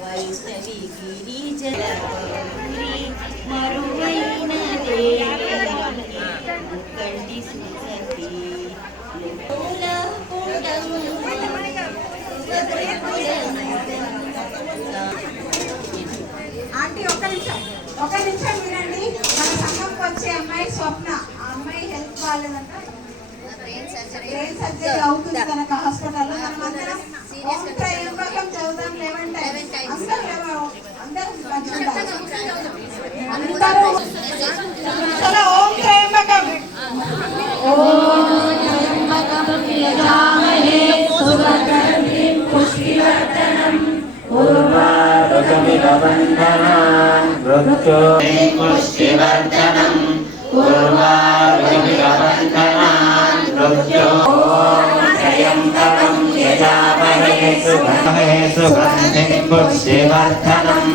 వైష్ణవి గిరిజల మరువైన కంటి సుసతి ఆంటీ ఒక నిమిషం వినండి. మన సంఘంకి వచ్చే అమ్మాయి స్వప్న, ఆ అమ్మాయి హెల్త్ బాగాలేదంట, బ్రెయిన్ సర్జరీ అవుతుంది కనుక హాస్పిటల్లో. మనం అందరం ఓం త్రయంబకం చదువుదాం. లేవంటే అందరూ ఓం త్రయంబకం. पुष्टिवर्धनम् उर्वारुकमिवन्दनान् त्र्यम्बकं यजामहे सुगन्धिं पुष्टिवर्धनम्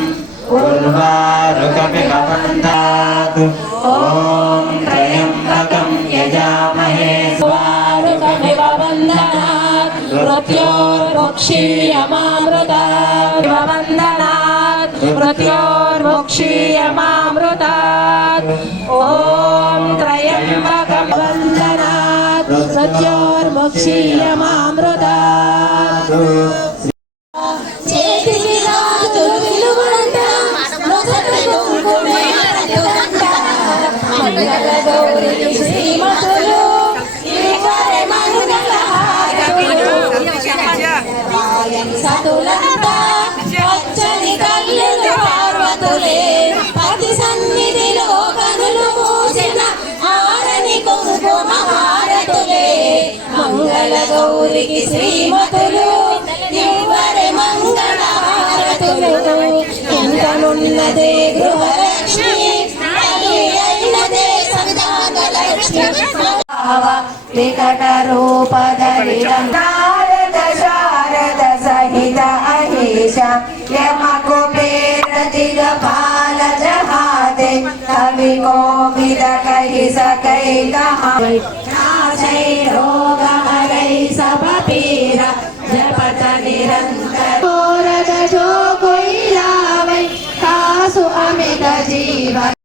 उर्वारुकमिवन्दनात् ॐ त्र्यम्बकं यजामहे सुवारुकमिवन्दनात् मृत्योर्मुक्षीयमामृतात् वन्दनात् मृत्योर्मुक्षीयमामृतात् ॐ त्र्यम्बकं वन्दनात् मृत्योर्मुक्षीयमामृतात् సతులంతా పచ్చని కళ్ళులు పార్వతులే, పతి సన్నిధిలో కనులు మూసిన ఆరని కుంకుమ హారతులే. మంగళ గౌరికి శ్రీమతులు ఇవ్వరే మంగళ హారతులు. ఇంకనున్నదే గృహలక్ష్మి, తల్లి అయినదే సంతానలక్ష్మి. వికట రూపధరిరం సహిత అహేష యమ కుబేర దిగపాల జహాతే కవి కోవిద కహి సకై కహై నాశై రోగ హరై సభ పీర జపత నిరంతర जो कोई लावै कासु अमित जीवन।